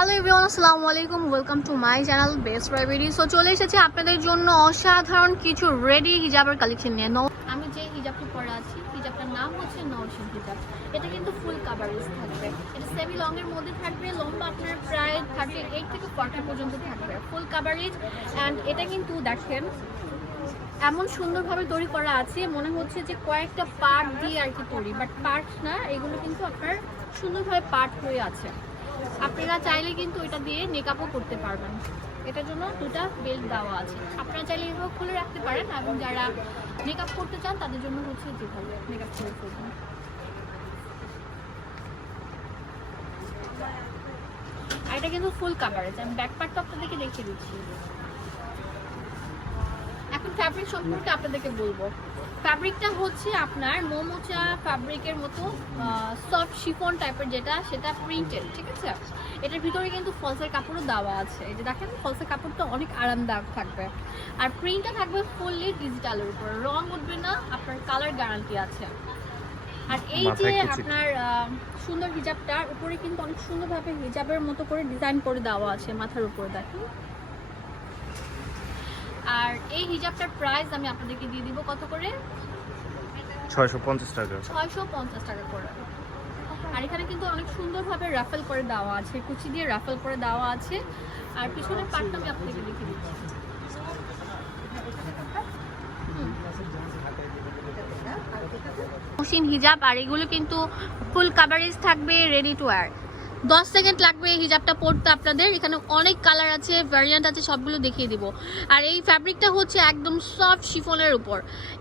Hello everyone আসসালামু আলাইকুম welcome to my channel best প্রাইভেরি so চলে এসেছে আপনাদের জন্য অসাধারণ কিছু রেডি হিজাবের কালেকশন নিয়ে। নো আমি যে হিজাবটি পরে আছি হিজাবটার নাম হচ্ছে নওশিন হিজাব এটা কিন্তু ফুল কাভারেজ থাকবে। এটা সেমি লং এর মধ্যে থাকবে, লম্বা আপনার প্রায় থার্টি এইট থেকে ফর্টি পর্যন্ত থাকবে। ফুল কাভারেজ অ্যান্ড এটা কিন্তু দেখেন, এমন সুন্দরভাবে তৈরি করা আছে, মনে হচ্ছে যে কয়েকটা পার্ট দিয়ে আর কি তৈরি। বাট পার্ট না, এগুলো কিন্তু আপনার সুন্দরভাবে পার্ট হয়ে আছে। আপনারা চাইলে কিন্তু এটা দিয়ে মেকআপও করতে পারবেন। এটার জন্য দুটা বেল্ট দেওয়া আছে। আপনারা চাইলে এভাবে খুলে রাখতে পারেন এবং যারা মেকআপ করতে চান, তাদের জন্য হচ্ছে যেভাবে মেকআপ করে ফেলবেন আর এটা কিন্তু ফুল কাভারেজ আমি ব্যাক পার্টটা আপনাদেরকে দেখিয়ে দিচ্ছি। এখন ফ্যাব্রিক সম্পর্কে আপনাদেরকে বলব। ফ্যাব্রিকটা হচ্ছে আপনার মোমোচা ফ্যাব্রিকের মতো সফট শিফন টাইপের যেটা সেটা প্রিন্টেড ঠিক আছে? এটার ভিতরে কিন্তু ফলসের কাপড়ও দেওয়া আছে। এই যে দেখেন ফলসের কাপড়টা অনেক আরামদায়ক থাকবে। আর প্রিন্টটা থাকবে ফুললি ডিজিটালের উপর। রং উঠবে না আপনার কালার গ্যারান্টি আছে। আর এই যে আপনার সুন্দর হিজাবটার উপরে কিন্তু অনেক সুন্দরভাবে হিজাবের মতো করে ডিজাইন করে দেওয়া আছে মাথার উপরে দেখেন। আর এই হিজাবটার প্রাইস আমি আপনাদেরকে দিয়ে দিব কত করে? ছয়শো পঞ্চাশ টাকা। ছয়শো পঞ্চাশ টাকা করে। আর এখানে কিন্তু অনেক সুন্দরভাবে রাফেল করে দেওয়া আছে কুচি দিয়ে রাফেল করে দেওয়া আছে। আর পিছনের পার্টটা আমি আপনাদেরকে দেখিয়ে দিচ্ছি। মসিন হিজাব আর এগুলো কিন্তু ফুল কাভারেজ থাকবে রেডি টু ওয়্যার দশ সেকেন্ড লাগবে এই হিজাবটা পরতে আপনাদের। এখানে অনেক কালার আছে ভ্যারিয়েন্ট আছে সবগুলো দেখিয়ে দিব। আর এই ফ্যাব্রিকটা হচ্ছে একদম সফট শিফনের উপর।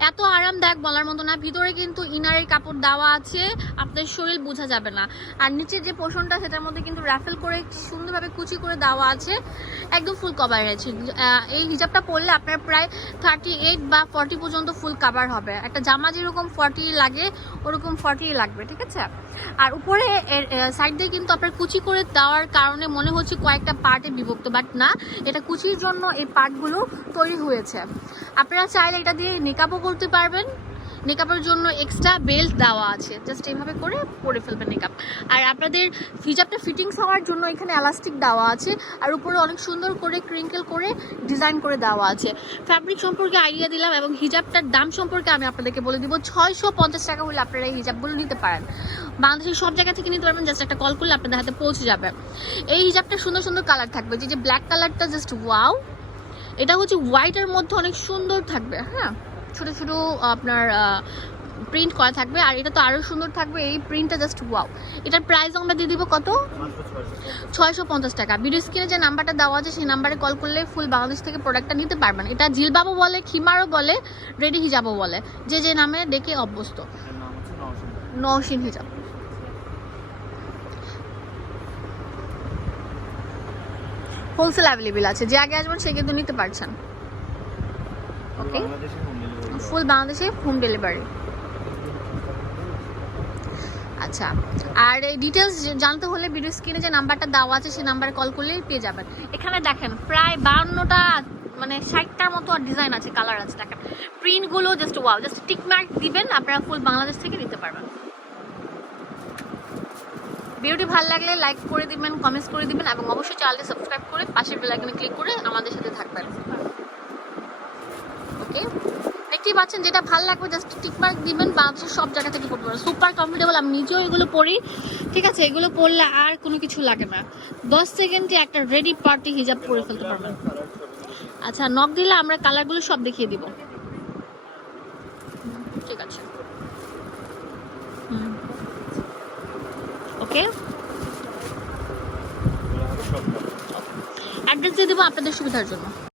এত আরামদায়ক বলার মতো না। ভিতরে কিন্তু ইনারের কাপড় দেওয়া আছে আপনার শরীর বোঝা যাবে না। আর নিচের যে পোষণটা সেটার মধ্যে কিন্তু র্যাফেল করে সুন্দরভাবে কুচি করে দেওয়া আছে। একদম ফুল কভার আহ, এই হিজাবটা পরলে আপনার প্রায় থার্টি এইট বা ফর্টি পর্যন্ত ফুল কাভার হবে। একটা জামা যেরকম ফর্টি লাগে ওরকম ফর্টি লাগবে ঠিক আছে? আর উপরে সাইড দিয়ে কিন্তু আপনার কুচি করে দেওয়ার কারণে মনে হচ্ছে কয়েকটা পার্টে বিভক্ত বাট না, এটা কুচির জন্য এই পার্টগুলো তৈরি হয়েছে। আপনারা চাইলে এটা দিয়ে মেকআপও করতে পারবেন। মেকআপের জন্য এক্সট্রা বেল্ট দেওয়া আছে। জাস্ট এইভাবে করে পরে ফেলবেন মেকআপ আর আপনাদের হিজাবটা ফিটিংস হওয়ার জন্য এখানে এলাস্টিক দেওয়া আছে। আর উপরে অনেক সুন্দর করে ক্রিঙ্কেল করে ডিজাইন করে দেওয়া আছে। ফ্যাব্রিক সম্পর্কে আইডিয়া দিলাম এবং হিজাবটার দাম সম্পর্কে আমি আপনাদেরকে বলে দিব। ছয়শো পঞ্চাশ টাকা হলে আপনারা এই হিজাবগুলো নিতে পারেন। বাংলাদেশের সব জায়গা থেকে নিতে পারবেন জাস্ট একটা কল করলে আপনাদের হাতে পৌঁছে যাবে। এই হিজাবটা সুন্দর সুন্দর কালার থাকবে। যে যে ব্ল্যাক কালারটা জাস্ট ওয়াও এটা হচ্ছে হোয়াইটের মধ্যে অনেক সুন্দর থাকবে হ্যাঁ? ছোট ছোট, আপনার প্রিন্ট করা থাকবে। আর এটা তো আরও সুন্দর থাকবে, এই প্রিন্টটা জাস্ট ওয়াও এটার প্রাইস আমরা দিয়ে দিব কত? ছয়শো পঞ্চাশ টাকা। ভিডিও স্ক্রিনে যে নাম্বারটা দেওয়া আছে, সেই নাম্বারে কল করলে ফুল বাংলাদেশ থেকে প্রোডাক্টটা নিতে পারবেন এটা জিলবাবু বলে, খিমারও বলে, রেডি হিজাবও বলে। যে যে নামে ডেকে অভ্যস্ত। নওশিন হিজাব। হোলসেল অ্যাভেলেবেল আছে। যে আগে আসবেন, সে কিন্তু নিতে পারছেন। ওকে ফুল বাংলাদেশে হোম ডেলিভারি। আচ্ছা আর এই ডিটেলস জানতে হলে ভিডিও স্ক্রিনে যে নাম্বারটা দেওয়া আছে সেই নাম্বারে কল করলেই পেয়ে যাবেন। এখানে দেখেন, প্রায় বাউন্নটা মানে ষাটটার মতো আর ডিজাইন আছে কালার আছে, দেখেন। প্রিন্টগুলো just wow just tick mark দিবেন, আপনারা ফুল বাংলাদেশ থেকে নিতে পারবেন। ভিডিওটি ভালো লাগলে লাইক করে দিবেন কমেন্টস করে দিবেন, এবং অবশ্যই চ্যানেলটি সাবস্ক্রাইব করে পাশের বেল আইকনে ক্লিক করে আমাদের সাথে থাকবেন। দেখতেই পাচ্ছেন যেটা ভালো লাগবে জাস্ট টিকমার্ক দিবেন বাংলাদেশের সব জায়গা থেকে পড়তে সুপার কমফোর্টেবল আমি নিজেও এগুলো পরি। ঠিক আছে, এগুলো পরলে আর কোনো কিছু লাগে না। দশ সেকেন্ডে একটা রেডি পার্টি হিজাব পরে ফেলতে পারবেন। আচ্ছা নখ দিলে আমরা কালারগুলো সব দেখিয়ে দিব। ঠিক আছে। ওকে অ্যাড্রেস দিয়ে দেবো আপনাদের সুবিধার জন্য।